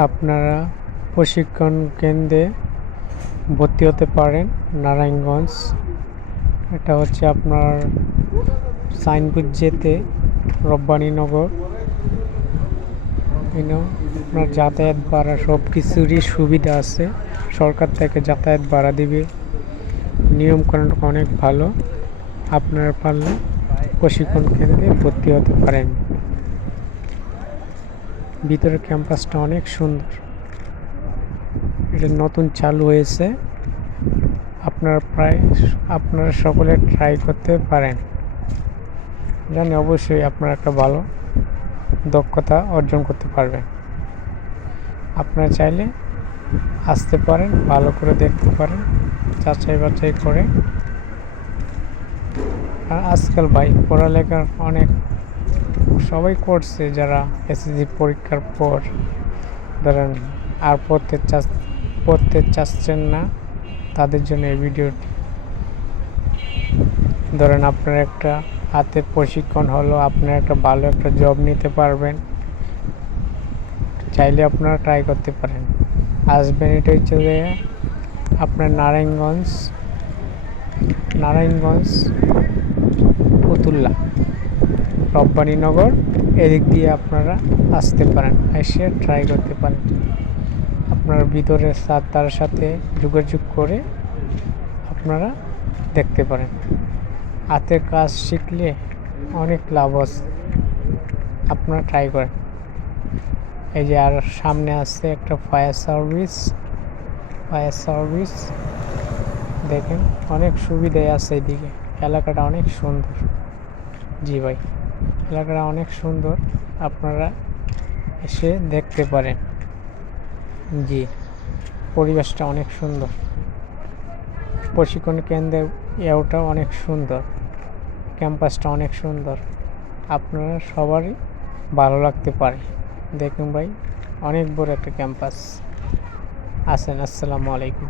আপনারা প্রশিক্ষণ কেন্দ্রে ভর্তি হতে পারেন। নারায়ণগঞ্জ, এটা হচ্ছে আপনার সাইনবোর্ড যেতে রব্বানীনগর। আপনার যাতায়াত ভাড়া সব কিছুরই সুবিধা আছে, সরকার থেকে যাতায়াত ভাড়া দিবে। নিয়মকানুন অনেক ভালো। আপনারা পারলে প্রশিক্ষণ কেন্দ্রে ভর্তি হতে পারেন। ভিতরের ক্যাম্পাসটা অনেক সুন্দর, এটা নতুন চালু হয়েছে। আপনারা সকলে ট্রাই করতে পারেন। জানি অবশ্যই আপনারা একটা ভালো দক্ষতা অর্জন করতে পারবেন। আপনারা চাইলে আসতে পারেন, ভালো করে দেখতে পারেন, যাচাই বাছাই করে। আর আজকাল ভাই পড়ালেখার অনেক সবাই করছে, যারা এসএসসি পরীক্ষার পর ধরেন আর পড়তে চাচ্ছেন না, তাদের জন্য এই ভিডিওটি। ধরেন আপনার একটা হাতের প্রশিক্ষণ হলো, আপনার একটা ভালো একটা জব নিতে পারবেন, চাইলে আপনারা ট্রাই করতে পারেন। আসবেন, এটা হচ্ছে যে আপনার নারায়ণগঞ্জ ফতুল্লা রব্বানীনগর, এদিক দিয়ে আপনারা আসতে পারেন, এসে ট্রাই করতে পারেন। আপনার ভিতরে তার সাথে যোগাযোগ করে আপনারা দেখতে পারেন। হাতের কাজ শিখলে অনেক লাভ আছে, আপনারা ট্রাই করেন। এই যে আর সামনে আসছে একটা ফায়ার সার্ভিস, দেখেন অনেক সুবিধাই আছে এদিকে। এলাকাটা অনেক সুন্দর। জি ভাই, এলাকাটা অনেক সুন্দর, আপনারা এসে দেখতে পারেন। জি, পরিবেশটা অনেক সুন্দর, প্রশিক্ষণ কেন্দ্রের এটাও অনেক সুন্দর, ক্যাম্পাসটা অনেক সুন্দর, আপনারা সবারই ভালো লাগতে পারে। দেখুন ভাই, অনেক বড় একটা ক্যাম্পাস। আসেন, আসসালামু আলাইকুম।